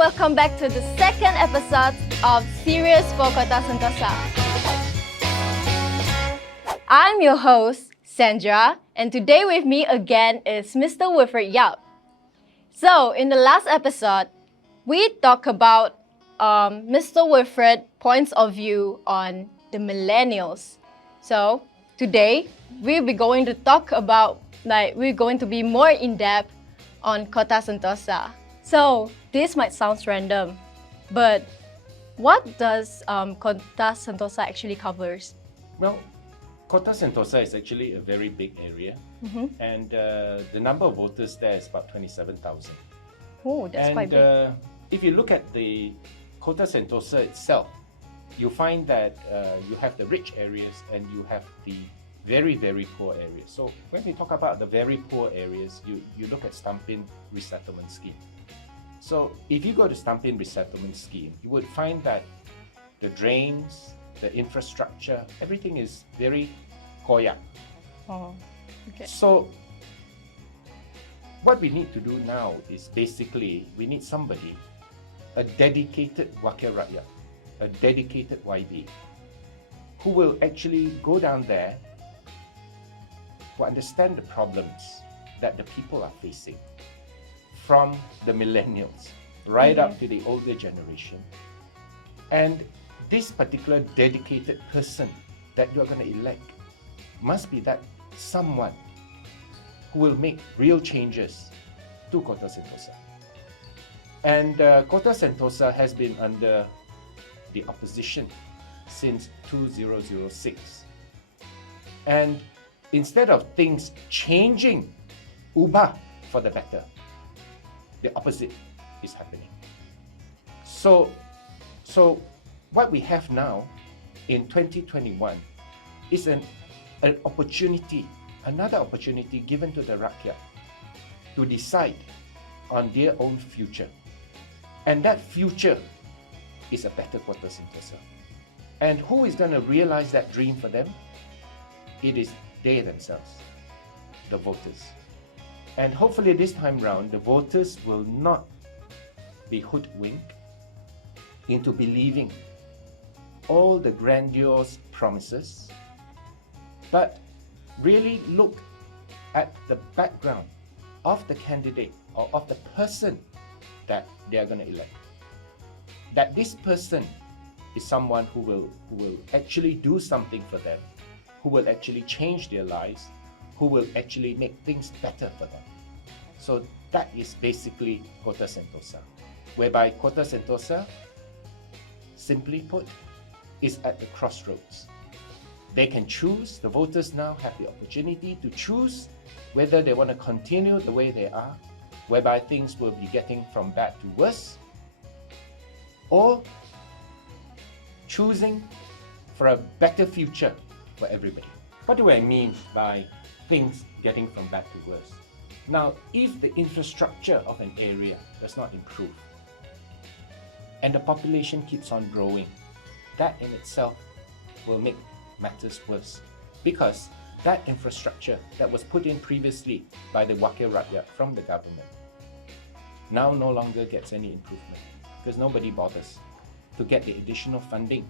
welcome back to the second episode of Series for Kota Sentosa. I'm your host, Sandra, and today with me again is Mr. Wilfred Yap. So, in the last episode, we talked about Mr. Wilfred's points of view on the millennials. So, today, we'll be going to talk about, we're going to be more in-depth on Kota Sentosa. So, this might sound random, but what does Kota Sentosa actually covers? Well, Kota Sentosa is actually a very big area, and the number of voters there is about 27,000. Oh, that's quite big. If you look at the Kota Sentosa itself, you find that you have the rich areas and you have the very, very poor areas. So when we talk about the very poor areas, you look at Stampin Resettlement Scheme. So if you go to Stampin Resettlement Scheme, you would find that the drains, the infrastructure, everything is very koyak. Oh, okay. So what we need to do now is basically we need somebody, a dedicated Wakil Rakyat, a dedicated YB, who will actually go down there to understand the problems that the people are facing, from the millennials right up to the older generation. And this particular dedicated person that you're going to elect must be that someone who will make real changes to Kota Sentosa. And Kota Sentosa has been under the opposition since 2006. And instead of things changing, ubah for the better, the opposite is happening. So what we have now in 2021 is an opportunity, another opportunity given to the Rakyat to decide on their own future. And that future is a better Kota Sentosa. And who is going to realize that dream for them? It is they themselves, the voters. And hopefully this time round, the voters will not be hoodwinked into believing all the grandiose promises, but really look at the background of the candidate or of the person that they are going to elect. That this person is someone who will actually do something for them, who will actually change their lives, who will actually make things better for them. So that is basically Kota Sentosa, whereby Kota Sentosa, simply put, is at the crossroads. They can choose, the voters now have the opportunity to choose whether they want to continue the way they are, whereby things will be getting from bad to worse, or choosing for a better future for everybody. What do I mean by things getting from bad to worse? Now, if the infrastructure of an area does not improve and the population keeps on growing, that in itself will make matters worse, because that infrastructure that was put in previously by the Wakil Rakyat from the government now no longer gets any improvement, because nobody bothers to get the additional funding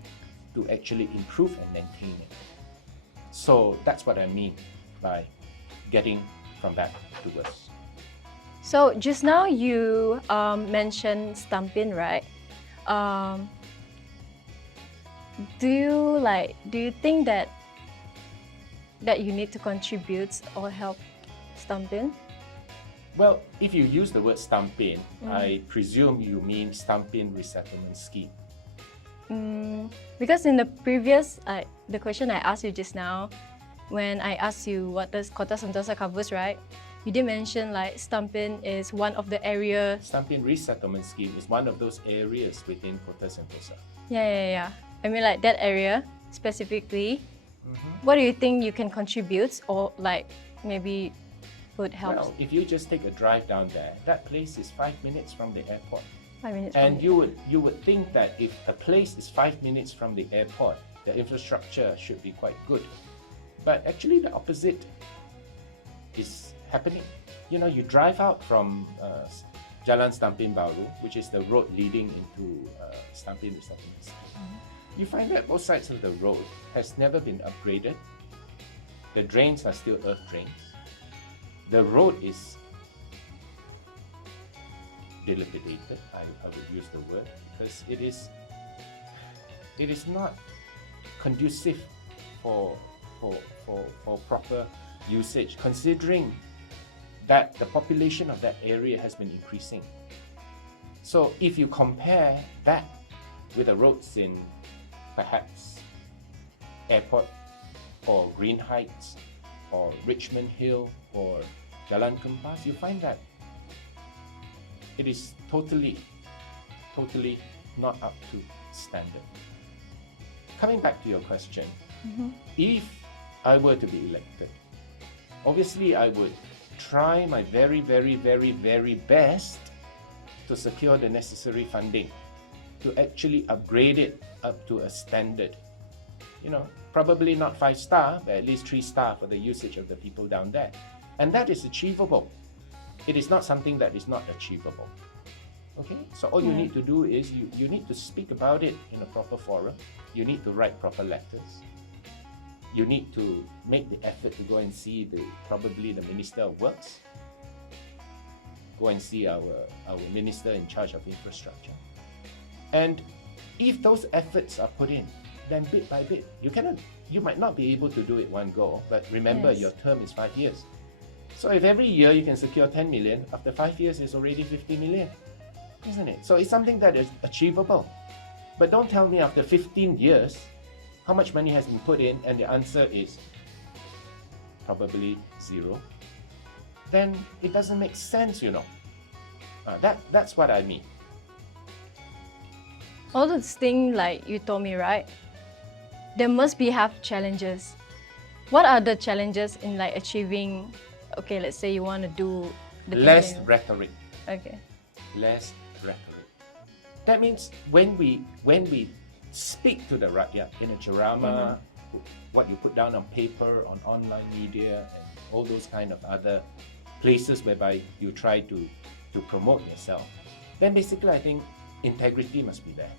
to actually improve and maintain it. So that's what I mean by getting from bad to worse. So just now you mentioned Stampin, right? Do you think that you need to contribute or help Stampin? Well, if you use the word Stampin, I presume you mean Stampin Resettlement Scheme. Because in the previous, the question I asked you just now, when I asked you what does Kota Sentosa covers, right? You did mention Stampin is one of the areas. Stampin Resettlement Scheme is one of those areas within Kota Sentosa. Yeah. I mean that area specifically. What do you think you can contribute or maybe would help? Well, if you just take a drive down there, that place is 5 minutes from the airport. 5 minutes. And you would think that if a place is 5 minutes from the airport, the infrastructure should be quite good. But actually the opposite is happening. You drive out from Jalan Stampin Baru, which is the road leading into Stampin Resettlement. You find that both sides of the road has never been upgraded. The drains are still earth drains. The road is dilapidated, I would use the word, because it is not conducive for proper usage, considering that the population of that area has been increasing. So if you compare that with the roads in perhaps Airport or Green Heights or Richmond Hill or Jalan Kempas, you find that it is totally not up to standard. Coming back to your question, if I were to be elected, obviously I would try my very best to secure the necessary funding to actually upgrade it up to a standard. Probably not 5-star, but at least 3-star for the usage of the people down there. And that is achievable. It is not something that is not achievable. Okay, so all you need to do is you need to speak about it in a proper forum. You need to write proper letters. You need to make the effort to go and see probably the Minister of Works. Go and see our Minister in charge of infrastructure. And if those efforts are put in, then bit by bit, you might not be able to do it one go, but remember your term is 5 years. So if every year you can secure 10 million, after 5 years it's already 50 million, isn't it? So it's something that is achievable. But don't tell me after 15 years how much money has been put in and the answer is probably zero. Then it doesn't make sense, That's what I mean. All those things like you told me, right? There must have challenges. What are the challenges in like achieving, okay, let's say you want to do the less rhetoric. Okay. Less rhetoric. That means when we speak to the rakyat in a ceramah, what you put down on paper, on online media, and all those kind of other places whereby you try to promote yourself, then basically I think integrity must be there.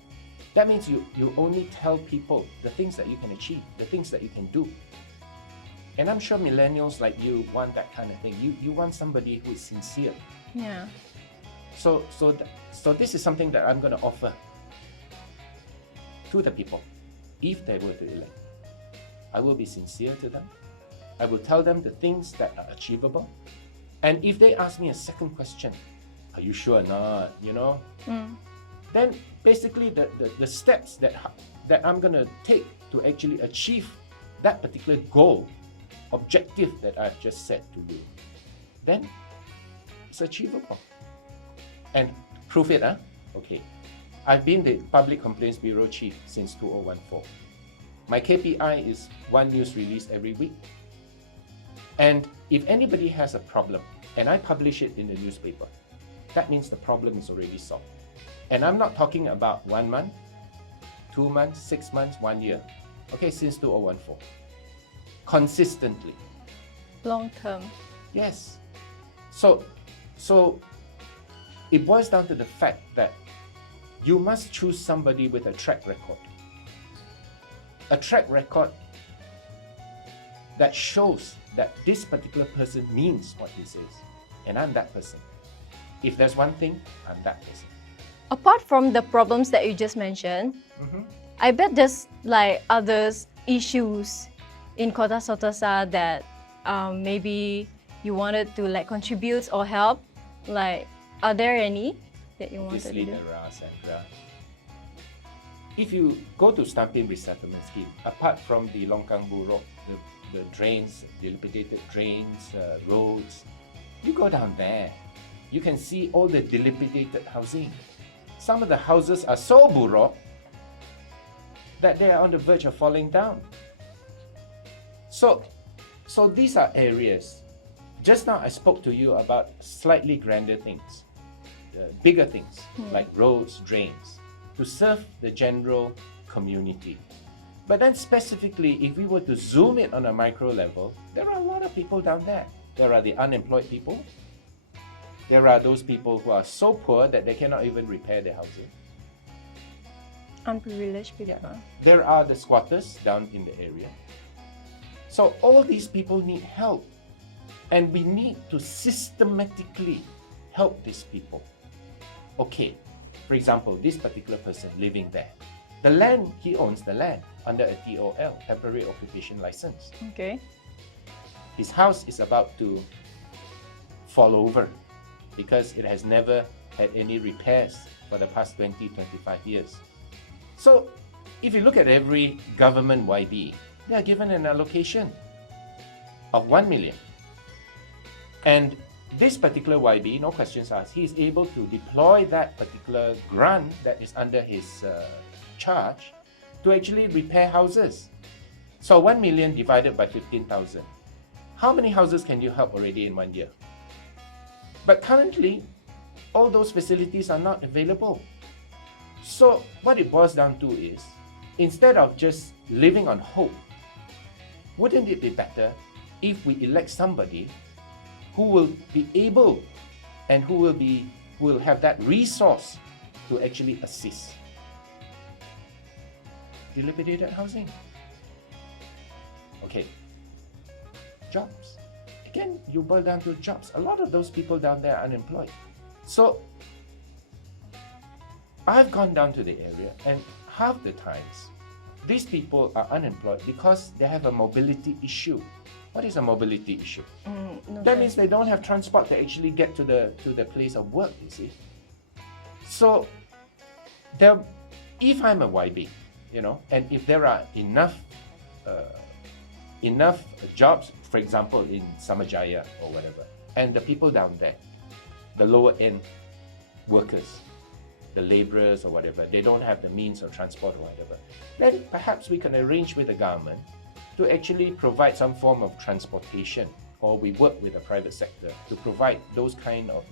That means you only tell people the things that you can achieve, the things that you can do. And I'm sure millennials like you want that kind of thing. You want somebody who is sincere. Yeah. So this is something that I'm going to offer to the people if they were to elect. I will be sincere to them. I will tell them the things that are achievable. And if they ask me a second question, are you sure or not, then basically the steps that I'm going to take to actually achieve that particular goal, objective that I've just set to you, then it's achievable. And prove it, Okay. I've been the Public Complaints Bureau Chief since 2014. My KPI is one news release every week. And if anybody has a problem, and I publish it in the newspaper, that means the problem is already solved. And I'm not talking about 1 month, 2 months, 6 months, 1 year. Okay, since 2014. Consistently. Long term. Yes. So it boils down to the fact that you must choose somebody with a track record. A track record that shows that this particular person means what he says. And I'm that person. If there's one thing, I'm that person. Apart from the problems that you just mentioned, I bet there's like other issues in Kota Sentosa that maybe you wanted to like contribute or help. Like, are there any that you wanted to do? There are, Sandra. If you go to Stampin Resettlement Scheme, apart from the Longkang Burok, the drains, dilapidated drains, roads, you go down there, you can see all the dilapidated housing. Some of the houses are so burok that they are on the verge of falling down. So these are areas. Just now I spoke to you about slightly grander things, bigger things like roads, drains, to serve the general community. But then specifically, if we were to zoom in on a micro level, there are a lot of people down there. There are the unemployed people. There are those people who are so poor that they cannot even repair their housing. Unprivileged people. Yeah. There are the squatters down in the area. So all these people need help. And we need to systematically help these people. Okay, for example, this particular person living there. The land, he owns the land under a TOL, temporary occupation license. Okay. His house is about to fall over because it has never had any repairs for the past 20, 25 years. So if you look at every government YB, they are given an allocation of 1 million. And this particular YB, no questions asked, he is able to deploy that particular grant that is under his charge to actually repair houses. So 1 million divided by 15,000. How many houses can you help already in 1 year? But currently, all those facilities are not available. So what it boils down to is, instead of just living on hope, wouldn't it be better if we elect somebody who will be able and who will have that resource to actually assist? Dilapidated housing. Okay. Jobs. Again, you boil down to jobs. A lot of those people down there are unemployed. So I've gone down to the area, and half the times these people are unemployed because they have a mobility issue. What is a mobility issue? That means they don't have transport to actually get to the place of work, you see. So if I'm a YB, and if there are enough jobs, for example, in Samajaya or whatever, and the people down there, the lower end workers, the laborers or whatever, they don't have the means of transport or whatever, then perhaps we can arrange with the government to actually provide some form of transportation, or we work with the private sector to provide those kind of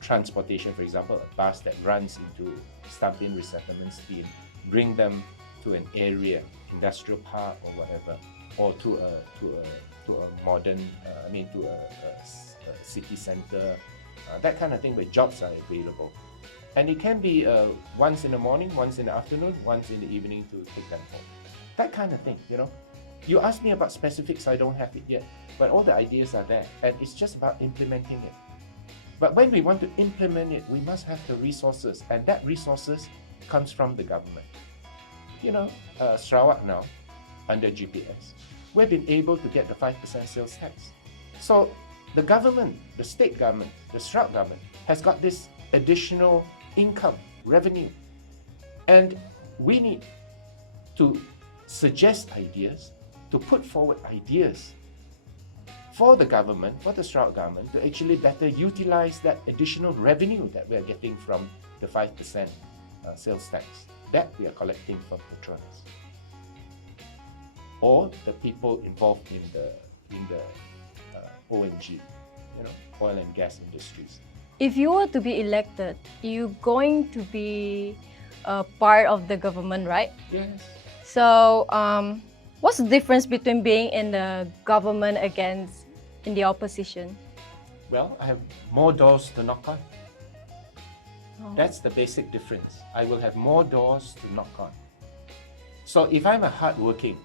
transportation, for example, a bus that runs into Stampin Resettlement scheme, bring them to an area, industrial park or whatever, or to a modern, to a city center, that kind of thing where jobs are available. And it can be once in the morning, once in the afternoon, once in the evening to take them home. That kind of thing, You asked me about specifics, I don't have it yet, but all the ideas are there, and it's just about implementing it. But when we want to implement it, we must have the resources, and that resources comes from the government. Sarawak now, under GPS, we've been able to get the 5% sales tax. So the government, the state government, the Sarawak government has got this additional income, revenue. And we need to suggest ideas, to put forward ideas for the government, for the Sarawak government, to actually better utilize that additional revenue that we are getting from the 5% sales tax that we are collecting from patrons, or the people involved in the ONG, oil and gas industries. If you were to be elected, you're going to be a part of the government, right? Yes. So, what's the difference between being in the government against in the opposition? Well, I have more doors to knock on. Oh. That's the basic difference. I will have more doors to knock on. So if I'm a hardworking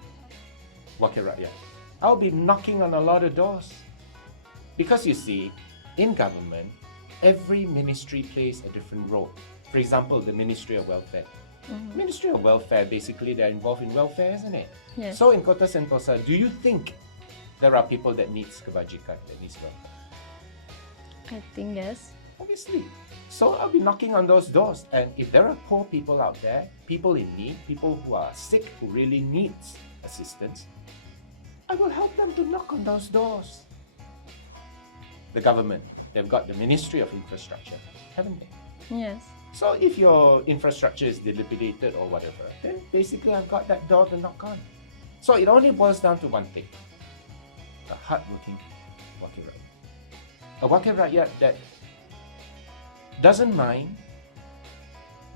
wakil rakyat, I'll be knocking on a lot of doors. Because you see, in government, every ministry plays a different role. For example, the Ministry of Welfare. Mm-hmm. Ministry of Welfare, basically they're involved in welfare, isn't it? Yes. So in Kota Sentosa, do you think there are people that needs kebajikan, that needs welfare? I think yes. Obviously. So I'll be knocking on those doors. And if there are poor people out there, people in need, people who are sick, who really needs assistance, I will help them to knock on those doors. The government, they've got the Ministry of Infrastructure, haven't they? Yes. So if your infrastructure is dilapidated or whatever, then basically I've got that door to knock on. So it only boils down to one thing: a hardworking wakil rakyat. A wakil rakyat that doesn't mind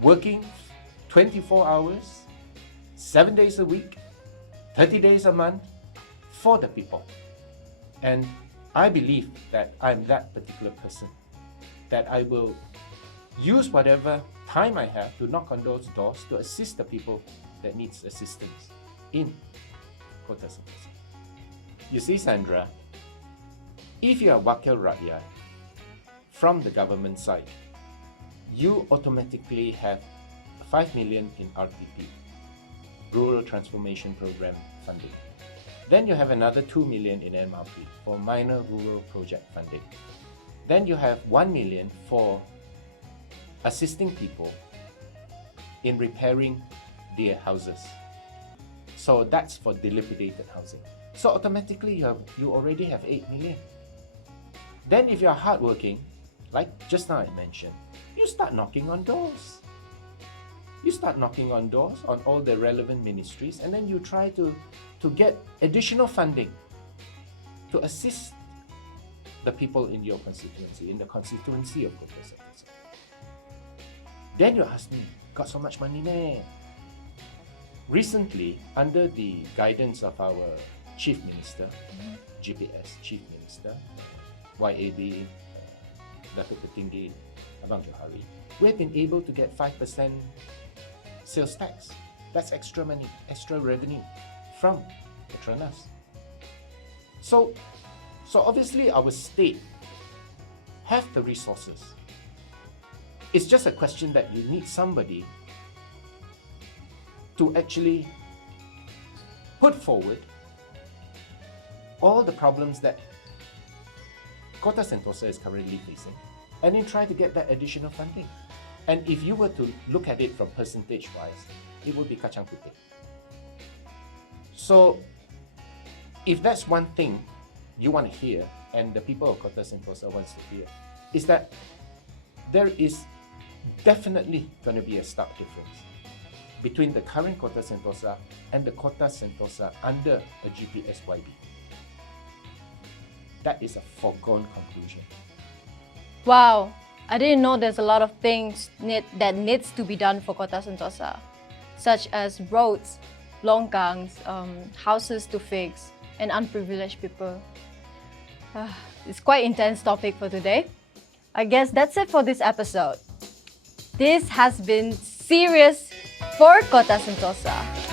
working 24 hours, 7 days a week, 30 days a month for the people. And I believe that I'm that particular person. that I will use whatever time I have to knock on those doors to assist the people that needs assistance in Kota Sentosa. You see, Sandra, if you are Wakil Rakyat from the government side, you automatically have 5 million in RTP, Rural Transformation Program funding. Then you have another 2 million in MRP for minor rural project funding. Then you have 1 million for assisting people in repairing their houses. So that's for dilapidated housing. So automatically you already have 8 million. Then if you're hardworking, like just now I mentioned, you start knocking on doors. You start knocking on doors on all the relevant ministries, and then you try to get additional funding to assist the people in your constituency, in the constituency of Kota Sentosa. Then you ask me, got so much money there? Recently, under the guidance of our Chief Minister, GPS Chief Minister, YAB, Datuk Petinggi Abang Johari, we've been able to get 5% sales tax. That's extra money, extra revenue from Petronas. So obviously our state have the resources. It's just a question that you need somebody to actually put forward all the problems that Kota Sentosa is currently facing, and then try to get that additional funding. And if you were to look at it from percentage-wise, it would be kacang putih. So, if that's one thing you want to hear, and the people of Kota Sentosa wants to hear, is that there is definitely going to be a stark difference between the current Kota Sentosa and the Kota Sentosa under a GPS YB. That is a foregone conclusion. Wow, I didn't know there's a lot of things that needs to be done for Kota Sentosa, such as roads, longgangs, houses to fix, and unprivileged people. It's quite intense topic for today. I guess that's it for this episode. This has been serious for Kota Sentosa.